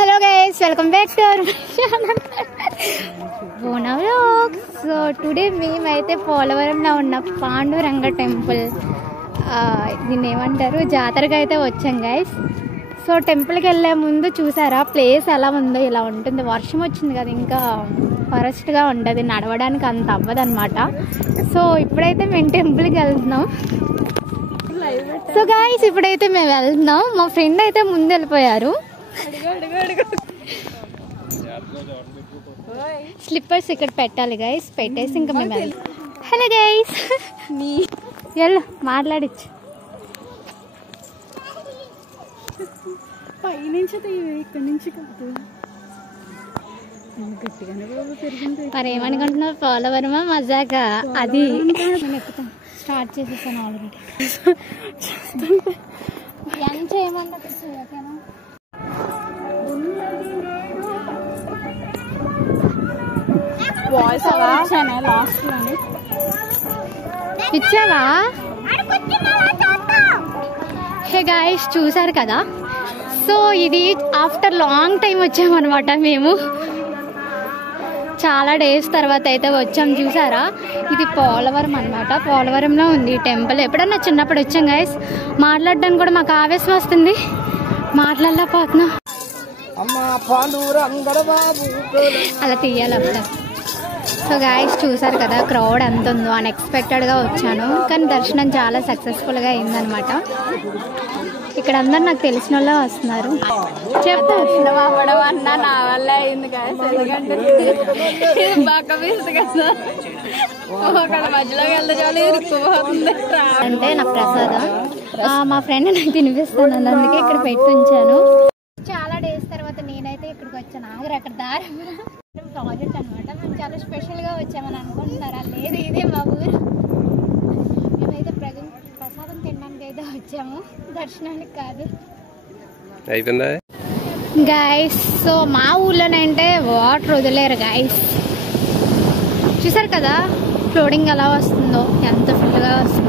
Hello guys, welcome back to our channel Bona Vlog. So today మేమైతే పోలవరంలో ఉన్న Panduranga temple దీన్ని ఏమంటారు జాతరకి అయితే వచ్చాం గైస్. సో టెంపుల్కి వెళ్ళే ముందు చూసారా ప్లేస్ ఎలా ఉందో, ఇలా ఉంటుంది. వర్షం వచ్చింది కదా, ఇంకా ఫారెస్ట్గా ఉంటుంది, నడవడానికి అంత అవ్వదు అనమాట. సో ఇప్పుడైతే మేము టెంపుల్కి వెళ్తున్నాం. సో గైస్ ఇప్పుడైతే మేము వెళ్తున్నాం. మా ఫ్రెండ్ అయితే ముందు వెళ్ళిపోయారు. స్లిప్పర్స్ ఇక్కడ పెట్టాలి గైస్, పెట్టేసి ఇంకా మేము వెళ్తాం. హలో గైస్, వెళ్ళు మాట్లాడచ్చు. మరి ఏమనుకుంటున్నావు, పోలవరమా మజాగా? అది స్టార్ట్ చేసేసాను ఆల్రెడీ. ఎంత చేయమన్నా ఇచ్చావా? హే గాయ్స్, చూసారు కదా. సో ఇది ఆఫ్టర్ లాంగ్ టైం వచ్చామన్నమాట. మేము చాలా డేస్ తర్వాత అయితే వచ్చాం. చూసారా, ఇది పోలవరం అనమాట. పోలవరంలో ఉంది టెంపుల్. ఎప్పుడన్నా చిన్నప్పుడు వచ్చాం గైస్. మాట్లాడడానికి కూడా మాకు ఆవేశం వస్తుంది, మాట్లాడలేకపోతున్నాం. అలా తీయాలి అప్పుడు. సో గాయస్ చూసారు కదా క్రౌడ్ ఎంత ఉందో. అన్ఎక్స్పెక్టెడ్గా వచ్చాను, కానీ దర్శనం చాలా సక్సెస్ఫుల్గా అయిందనమాట. ఇక్కడ అందరు నాకు తెలిసిన వాళ్ళే వస్తున్నారు. చెప్పు. అవ్వడం అన్నా నా వల్ల అయింది గాయస్, ఎందుకంటే మధ్యలోకి వెళ్తే చాలా ఇరుక్కుపోతుంది. అంటే నా ప్రసాదం మా ఫ్రెండ్ నాకు తినిపిస్తాను, అందుకే ఇక్కడ పెట్టి ఉంచాను. చాలా డేస్ తర్వాత నేనైతే ఇక్కడికి వచ్చాను. ఆగరు అక్కడ దారి ప్రాజెక్ట్ అనమాట. మేము చాలా స్పెషల్గా వచ్చామని అనుకుంటున్నారా? లేదు, ఇదే మా ఊరు. మేమైతే ప్రసాదం తినడానికి అయితే వచ్చాము, దర్శనానికి కాదు. అయిపోయిందా గైస్? సో మా ఊర్లోనంటే వాటర్ వదిలేరు గైస్. చూసారు కదా ఫ్లోడింగ్ ఎలా వస్తుందో, ఎంత ఫుల్గా వస్తుంది.